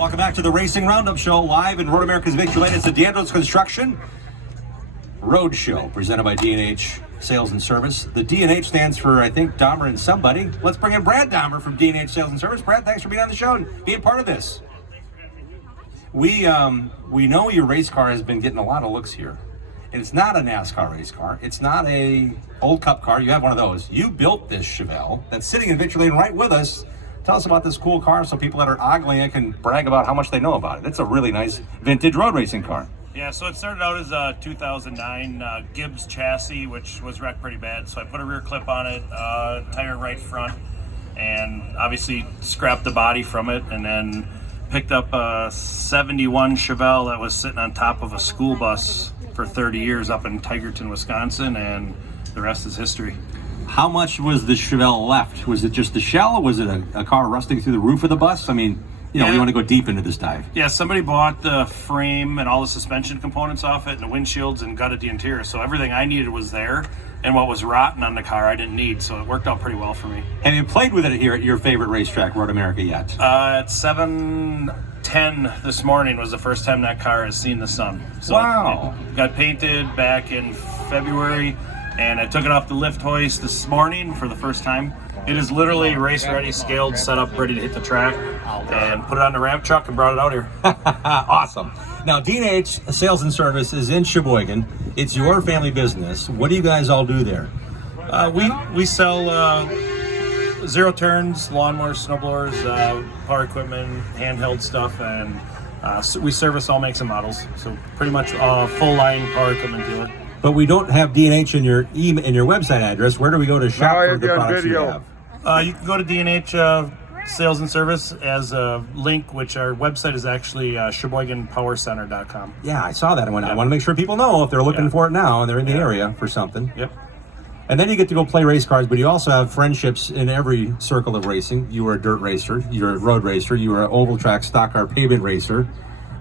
Welcome back to the Racing Roundup Show, live in Road America's Victory Lane. It's the D'Andros Construction Road Show, presented by D&H Sales and Service. The D&H stands for, I think, Dahmer and somebody. Let's bring in Brad Dahmer from D&H Sales and Service. Brad, thanks for being on the show and being part of this. We know your race car has been getting a lot of looks here. And it's not a NASCAR race car. It's not a old Cup car. You have one of those. You built this Chevelle that's sitting in Victory Lane right with us. Tell us about this cool car so people that are ogling it can brag about how much they know about it. It's a really nice vintage road racing car. Yeah, so it started out as a 2009 Gibbs chassis, which was wrecked pretty bad. So I put a rear clip on it, tire right front, and obviously scrapped the body from it, and then picked up a 71 Chevelle that was sitting on top of a school bus for 30 years up in Tigerton, Wisconsin, and the rest is history. How much was the Chevelle left? Was it just the shell, or was it a car rusting through the roof of the bus? I mean, we want to go deep into this dive. Yeah, somebody bought the frame and all the suspension components off it and the windshields and gutted the interior. So everything I needed was there, and what was rotten on the car I didn't need. So it worked out pretty well for me. Have you played with it here at your favorite racetrack, Road America, yet? At 7:10 this morning was the first time that car has seen the sun. So wow. It got painted back in February, and I took it off the lift hoist this morning for the first time. It is literally race ready, scaled, set up, ready to hit the track, and put it on the ramp truck and brought it out here. Awesome. Now, D&H Sales and Service is in Sheboygan. It's your family business. What do you guys all do there? We sell zero turns, lawnmowers, snowblowers, power equipment, handheld stuff, and we service all makes and models. So pretty much full line power equipment dealer. But we don't have D&H in your website address. Where do we go to shop for the products you have? You can go to D&H Sales and Service as a link, which our website is actually SheboyganPowerCenter.com. Yeah, I saw that. I want to make sure people know if they're looking for it now and they're in the area for something. Yep. And then you get to go play race cars, but you also have friendships in every circle of racing. You were a dirt racer, you're a road racer, you were an oval track stock car pavement racer.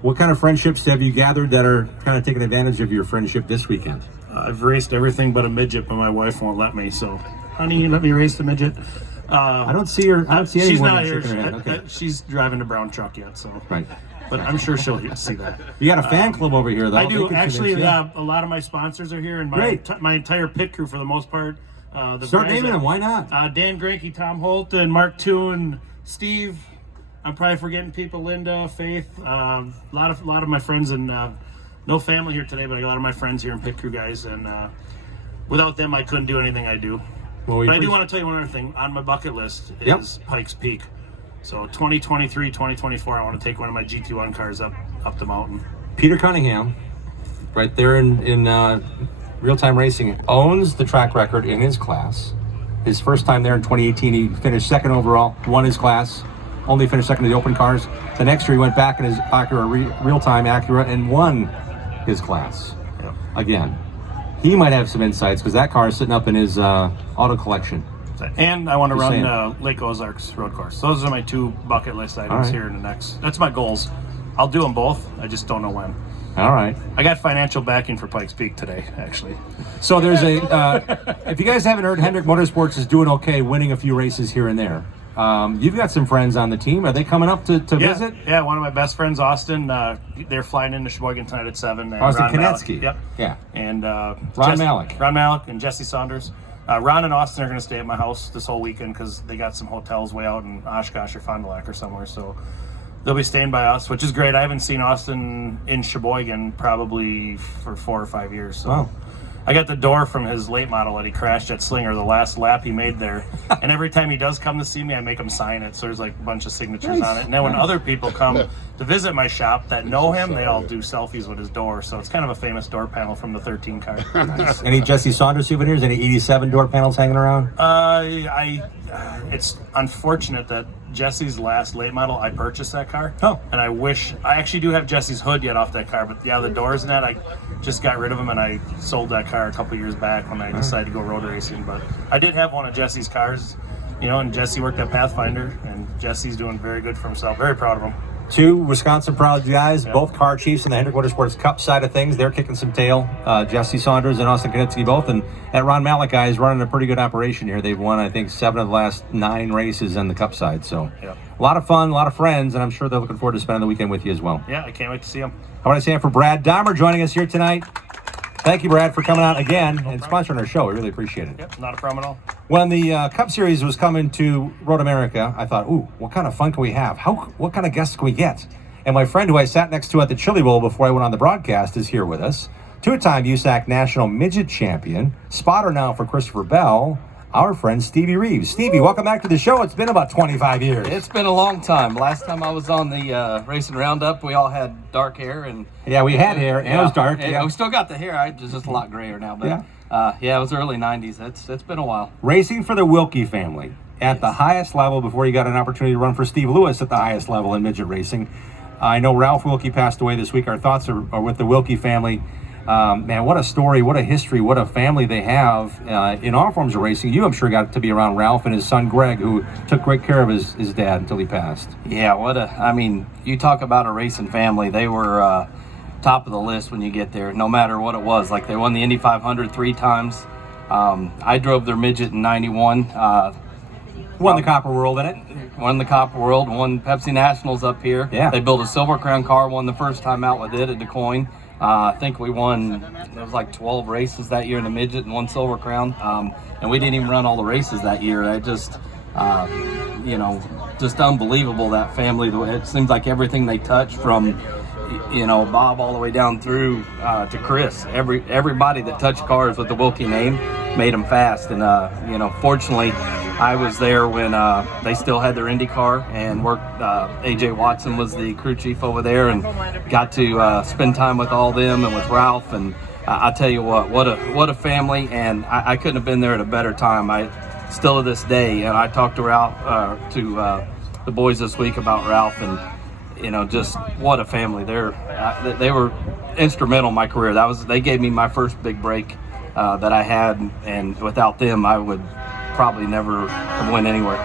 What kind of friendships have you gathered that are kind of taking advantage of your friendship this weekend? I've raced everything but a midget, but my wife won't let me. So, honey, let me race the midget. I don't see her. I don't see anyone. She's not here. Okay. She's driving the brown truck yet, so. Right. But I'm sure she'll see that. You got a fan club over here, though. I do. Actually, a lot of my sponsors are here, and my entire pit crew, for the most part. Start naming them. Why not? Dan Granke, Tom Holt, and Mark Toon, Steve. I'm probably forgetting people. Linda, Faith. A lot of my friends, and no family here today, but I got a lot of my friends here and pit crew guys, and without them, I couldn't do anything I do. Well, but I do want to tell you one other thing. On my bucket list is Pikes Peak. So 2023, 2024, I want to take one of my GT1 cars up the mountain. Peter Cunningham, right there in real-time racing, owns the track record in his class. His first time there in 2018, he finished second overall, won his class, only finished second in the open cars. The next year, he went back in his Acura, real-time Acura, and won his class again. He might have some insights because that car is sitting up in his auto collection. And I want to run Lake Ozarks road course. Those are my two bucket list items here in the next. That's my goals. I'll do them both. I just don't know when. All right. I got financial backing for Pikes Peak today, actually. So there's if you guys haven't heard, Hendrick Motorsports is doing okay, winning a few races here and there. You've got some friends on the team. Are they coming up to visit? Yeah, one of my best friends, Austin, they're flying into Sheboygan tonight at 7. Austin Konetsky. Yep. Yeah. And Ron Malik. Ron Malik and Jesse Saunders. Ron and Austin are going to stay at my house this whole weekend because they got some hotels way out in Oshkosh or Fond du Lac or somewhere. So they'll be staying by us, which is great. I haven't seen Austin in Sheboygan probably for 4 or 5 years. So. Wow. I got the door from his late model that he crashed at Slinger, the last lap he made there. And every time he does come to see me, I make him sign it. So there's like a bunch of signatures on it. And then when other people come to visit my shop that know him, they all do selfies with his door. So it's kind of a famous door panel from the 13 car. Nice. Any Jesse Saunders souvenirs? Any 87 door panels hanging around? It's unfortunate that Jesse's last late model, I purchased that car. Oh. And I actually do have Jesse's hood yet off that car, but yeah, the doors and that, I just got rid of them and I sold that car a couple years back when I decided to go road racing. But I did have one of Jesse's cars, and Jesse worked at Pathfinder, and Jesse's doing very good for himself. Very proud of him. Two Wisconsin proud guys, both car chiefs in the Hendrick Motorsports Cup side of things. They're kicking some tail. Jesse Saunders and Austin Knitsky both. And at Ron Malachi is running a pretty good operation here. They've won, I think, 7 of the last 9 races on the Cup side. So a lot of fun, a lot of friends, and I'm sure they're looking forward to spending the weekend with you as well. Yeah, I can't wait to see them. I want to say for Brad Dahmer joining us here tonight. Thank you, Brad, for coming out again and sponsoring our show. We really appreciate it. Yep, not a problem at all. When the Cup Series was coming to Road America, I thought, ooh, what kind of fun can we have? What kind of guests can we get? And my friend who I sat next to at the Chili Bowl before I went on the broadcast is here with us. 2-time USAC National Midget Champion, spotter now for Christopher Bell, our friend Stevie Reeves. Stevie, welcome back to the show. It's been about 25 years. It's been a long time. Last time I was on the Racing Roundup, we all had dark hair. And yeah, we had hair, and it was dark. Yeah, we still got the hair. It's just a lot grayer now. But it was early 90s. It's been a while. Racing for the Wilkie family at the highest level before you got an opportunity to run for Steve Lewis at the highest level in midget racing. I know Ralph Wilkie passed away this week. Our thoughts are with the Wilkie family. Man, what a story, what a history, what a family they have in all forms of racing. You, I'm sure, got to be around Ralph and his son Greg, who took great care of his dad until he passed. Yeah, you talk about a racing family. They were top of the list when you get there, no matter what it was. Like, they won the Indy 500 3 times. I drove their midget in 91. Won the Copper World in it. Won the Copper World, won Pepsi Nationals up here. Yeah. They built a Silver Crown car, won the first time out with it at DuQuoin. I think we won, there was like 12 races that year in the midget and 1 Silver Crown. And we didn't even run all the races that year. I just, just unbelievable, that family. It seems like everything they touch, from, Bob all the way down through to Chris. Everybody that touched cars with the Wilkie name made them fast. And, fortunately, I was there when they still had their Indy car and worked. AJ Watson was the crew chief over there, and got to spend time with all them and with Ralph. And I tell you what a family. And I couldn't have been there at a better time. I still to this day, and I talked to Ralph, to the boys this week about Ralph, and just what a family. They were instrumental in my career. They gave me my first big break that I had, and without them, I would probably never have went anywhere.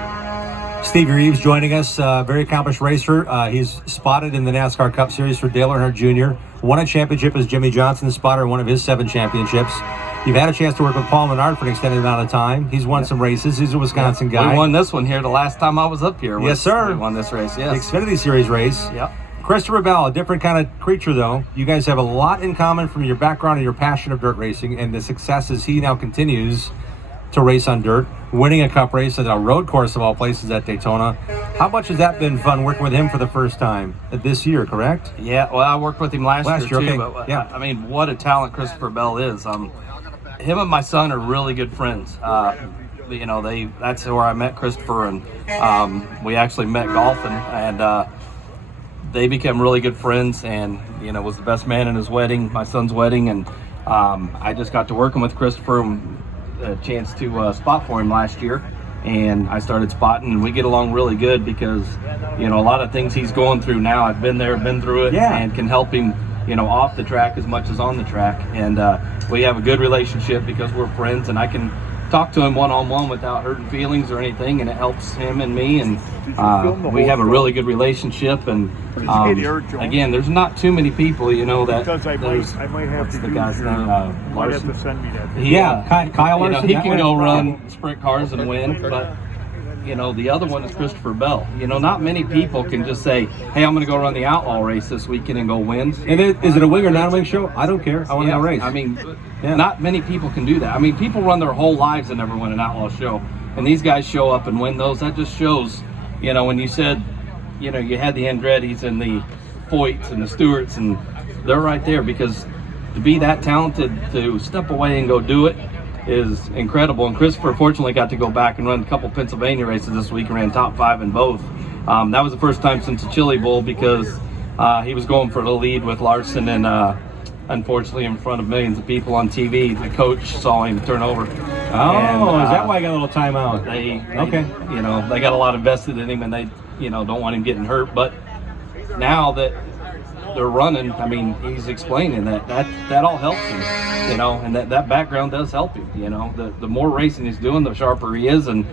Stevie Reeves joining us, very accomplished racer. He's spotted in the NASCAR Cup Series for Dale Earnhardt Jr. Won a championship as Jimmy Johnson, the spotter in one of his 7 championships. You've had a chance to work with Paul Menard for an extended amount of time. He's won some races. He's a Wisconsin guy. We won this one here the last time I was up here. Yes, sir. We won this race, yes. The Xfinity Series race. Yep. Christopher Bell, a different kind of creature, though. You guys have a lot in common from your background and your passion of dirt racing, and the successes he now continues to race on dirt, winning a Cup race at a road course of all places at Daytona. How much has that been fun working with him for the first time this year, correct? Yeah, well, I worked with him last year too. Okay. But yeah. What a talent Christopher Bell is. Him and my son are really good friends. That's where I met Christopher, and we actually met golfing, and they became really good friends, and was the best man in his wedding, my son's wedding, and I just got to working with Christopher, and a chance to spot for him last year, and I started spotting, and we get along really good because a lot of things he's going through now, I've been there, been through it, yeah, and can help him off the track as much as on the track. And we have a good relationship because we're friends, and I can talk to him one-on-one without hurting feelings or anything, and it helps him and me, and we have a really good relationship. And again, there's not too many people that because I might have to the use guy's your, name, might have Larson. to send me that. Kyle Larson. He can go run sprint cars and win, but the other one is Christopher Bell. Not many people can just say, hey, I'm going to go run the Outlaw race this weekend and go win. And is it a wing or not a wing show? I don't care. I want to go race. Not many people can do that. People run their whole lives and never win an Outlaw show. And these guys show up and win those. That just shows, when you said, you had the Andrettis and the Foyts and the Stewarts, and they're right there, because to be that talented, to step away and go do it, is incredible. And Christopher fortunately got to go back and run a couple Pennsylvania races this week and ran top 5 in both. That was the first time since the Chili Bowl, because he was going for the lead with Larson, and unfortunately in front of millions of people on TV, the coach saw him turn over. Oh, is that why I got a little timeout? They got a lot invested in him, and they don't want him getting hurt. But now that they're running, he's explaining that all helps him, and that background does help him. The more racing he's doing, the sharper he is, and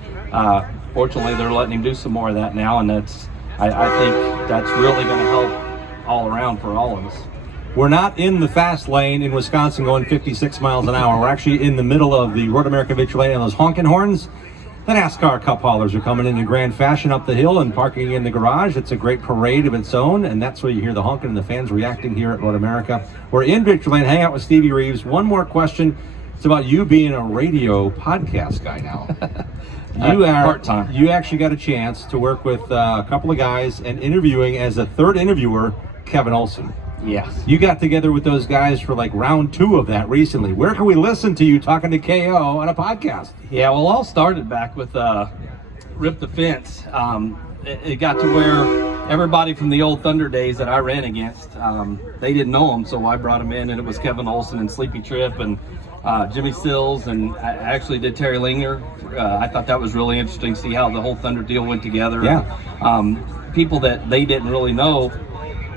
fortunately they're letting him do some more of that now, and that's I think that's really going to help all around for all of us. We're not in the fast lane in Wisconsin going 56 miles an hour. We're actually in the middle of the Road America Victory Lane, and those honking horns. The NASCAR Cup haulers are coming in grand fashion up the hill and parking in the garage. It's a great parade of its own, and that's where you hear the honking and the fans reacting here at Road America. We're in Victory Lane, hang out with Stevie Reeves. One more question. It's about you being a radio podcast guy now. Part-time. You actually got a chance to work with a couple of guys and interviewing as a third interviewer, Kevin Olson. Yes. You got together with those guys for like round 2 of that recently. Where can we listen to you talking to KO on a podcast? Yeah, well, all started back with Rip the Fence. It got to where everybody from the old Thunder days that I ran against, they didn't know him, so I brought him in, and it was Kevin Olson and Sleepy Trip and Jimmy Sills, and I actually did Terry Linger. I thought that was really interesting to see how the whole Thunder deal went together. Yeah. People that they didn't really know,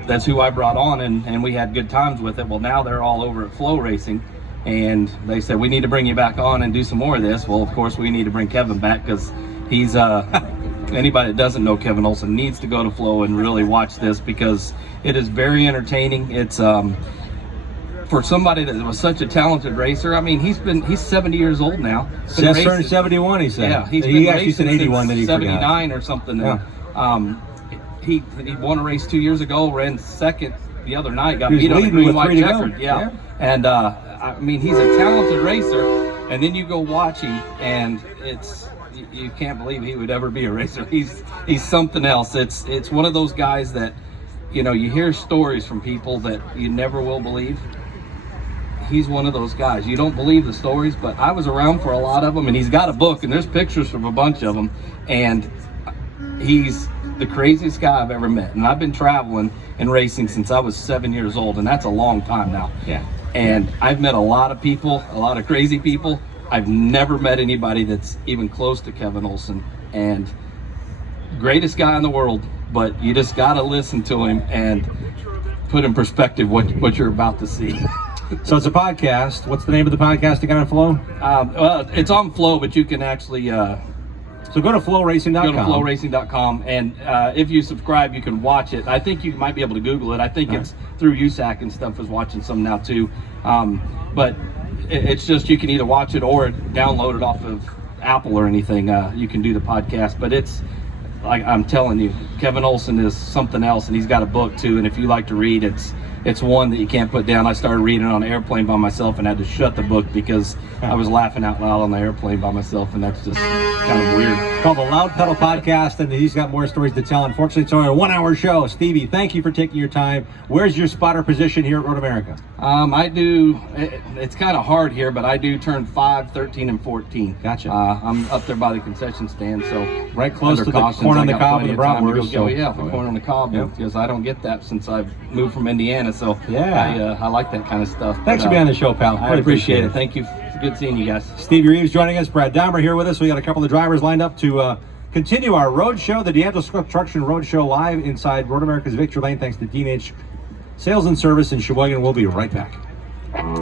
that's who I brought on, and we had good times with it. Well, now they're all over at Flow Racing, and they said, we need to bring you back on and do some more of this. Well, of course, we need to bring Kevin back, because he's anybody that doesn't know Kevin Olson needs to go to Flow and really watch this, because it is very entertaining. It's for somebody that was such a talented racer. I mean, he's 70 years old now. Just turned 71, he said. Yeah, he actually said 81 that he 79 or something. Yeah. And, he won a race 2 years ago, ran second the other night, got He was beat on the leading green with white 3 to go. checkered. Yeah. And I mean, he's a talented racer, and then you go watch him, and you can't believe he would ever be a racer. He's something else. It's one of those guys that, you know, you hear stories from people that you never will believe. He's one of those guys. You don't believe the stories, but I was around for a lot of them, and he's got a book, and there's pictures from a bunch of them, and he's the craziest guy I've ever met. And I've been traveling and racing since I was 7 years old, and that's a long time now. Yeah. And I've met a lot of people, a lot of crazy people. I've never met anybody that's even close to Kevin Olson. And greatest guy in the world, but you just got to listen to him and put in perspective what you're about to see. So it's a podcast. What's the name of the podcast again on Flow? Well, it's on Flow, but you can actually So go to flowracing.com. go to flowracing.com, and if you subscribe, you can watch it. I think you might be able to Google it. I think it's through USAC and stuff is watching some now too. But it's just, you can either watch it or download it off of Apple or anything. You can do the podcast, but it's like I'm telling you, Kevin Olson is something else, and he's got a book too. And if you like to read, it's one that you can't put down. I started reading it on an airplane by myself and had to shut the book because I was laughing out loud on the airplane by myself, and that's just kind of weird. It's called the Loud Pedal Podcast, and he's got more stories to tell. Unfortunately, it's only a 1-hour show. Stevie, thank you for taking your time. Where's your spotter position here at Road America? I do, it's kind of hard here, but I do turn 5, 13, and 14. Gotcha. I'm up there by the concession stand, so Right close under to the cautions, corn on I the got cob plenty and the of time to bratwurst. go. Yeah, the corn on the cob, Yep. because I don't get that since I've moved from Indiana, so Yeah. I like that kind of stuff. Thanks But, for being on the show, pal. I Really appreciate it. Thank you. It's good seeing you guys. Stevie Reeves joining us. Brad Dahmer here with us. We got a couple of drivers lined up to continue our road show, the D'Angelo's Construction Road Show, live inside Road America's Victory Lane. Thanks to D&H Sales and Service in Sheboygan. We'll be right back.